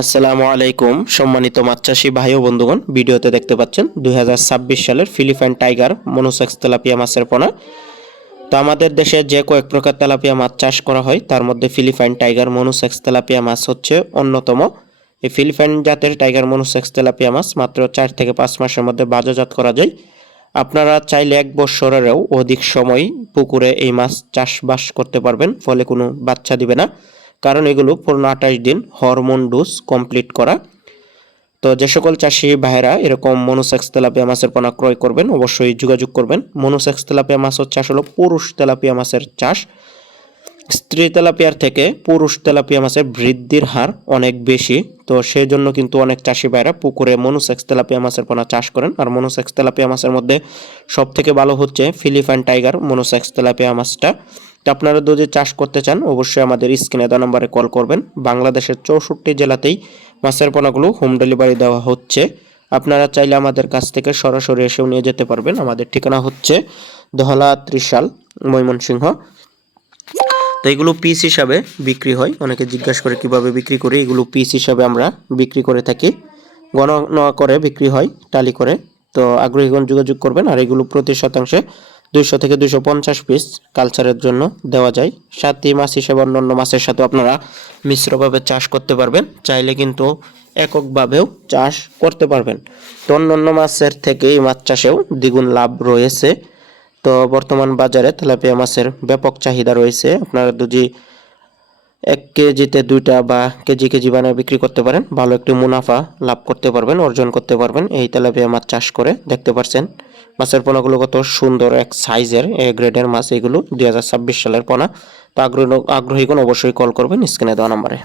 আসসালামু আলাইকুম সম্মানিত মাছ চাষী ভাই ও বন্ধুগণ, ভিডিওতে দেখতে পাচ্ছেন 2026 সালের ফিলিপাইন টাইগার মনোসেক্স তেলাপিয়া মাছের পোনা। তো আমাদের দেশে যে কয়েক প্রকার তেলাপিয়া মাছ চাষ করা হয় তার মধ্যে ফিলিপাইন টাইগার মনোসেক্স তেলাপিয়া মাছ হচ্ছে অন্যতম। এই ফিলিপাইন জাতের টাইগার মনোসেক্স তেলাপিয়া মাছ মাত্র 4 থেকে 5 মাসের মধ্যে বাজারজাত করা যায়। আপনারা চাইলে 1 বছরেরও অধিক সময় পুকুরে এই মাছ চাষবাস করতে পারবেন, ফলে কোনো বাচ্চা দিবে না, কারণ এগুলো পূর্ণ 28 দিন হরমোন ডোজ কমপ্লিট করা। তো যে সকল চাষি ভাইরা এরকম মনোসেক্স তেলাপিয়া মাছের পোনা ক্রয় করবেন অবশ্যই যোগাযোগ করবেন। মনোসেক্স তেলাপিয়া মাছ হচ্ছে আসলে পুরুষ তেলাপিয়া মাছের চাষ। স্ত্রী তেলাপিয়ার থেকে পুরুষ তেলাপিয়া মাছের বৃদ্ধির হার অনেক বেশি। তো সেই জন্য কিন্তু অনেক চাষি ভাইরা পুকুরে মনোসেক্স তেলাপিয়া মাছের পোনা চাষ করেন। আর মনোসেক্স তেলাপিয়া মাছের মধ্যে সব থেকে ভালো হচ্ছে ফিলিপাইন টাইগার মনোসেক্স তেলাপিয়া মাছটা। তো আপনারা যদি চাষ করতে চান অবশ্যই আমাদের স্ক্রিনে দেওয়া নম্বরে কল করবেন। বাংলাদেশের 64 জেলাতেই মাছের পোনাগুলো হোম ডেলিভারি দেওয়া হচ্ছে। আপনারা চাইলে আমাদের কাছ থেকে সরাসরি এসেও নিয়ে যেতে পারবেন। আমাদের ঠিকানা হচ্ছে দহলা ত্রিশাল, ময়মনসিংহ। তো এগুলো পিস হিসাবে বিক্রি হয়। অনেকে জিজ্ঞাসা করে কিভাবে বিক্রি করি। এগুলো পিস হিসাবে আমরা বিক্রি করে থাকি, গণনা করে বিক্রি হয় টালি করে। তো আগ্রহীগণ যোগাযোগ করবেন। আর এগুলো প্রতি শতাংশে 200 থেকে 250 পিস কালচারের জন্য দেওয়া যায়। সাথে মাছ হিসেবে অন্যান্য মাছের সাথে আপনারা মিশ্রভাবে চাষ করতে পারবেন, চাইলে কিন্তু এককভাবেও চাষ করতে পারবেন। তো অন্যান্য মাছের থেকে এই মাছ চাষেও দ্বিগুণ লাভ রয়েছে। তো বর্তমান বাজারে তেলাপিয়া মাছের ব্যাপক চাহিদা রয়েছে। আপনারা যদি 1 কেজিতে 2টা বা কেজি বানিয়ে বিক্রি করতে পারেন, ভালো একটি মুনাফা লাভ করতে পারবেন, অর্জন করতে পারবেন এই তেলাপিয়া মাছ চাষ করে। দেখতে পাচ্ছেন মাছের পোনাগুলো কত সুন্দর এক সাইজের এ গ্রেডের মাছ। এগুলো 2026 সালের পোনা। তো আগ্রহীগণ অবশ্যই কল করবেন স্ক্রিনে দেওয়া নম্বরে।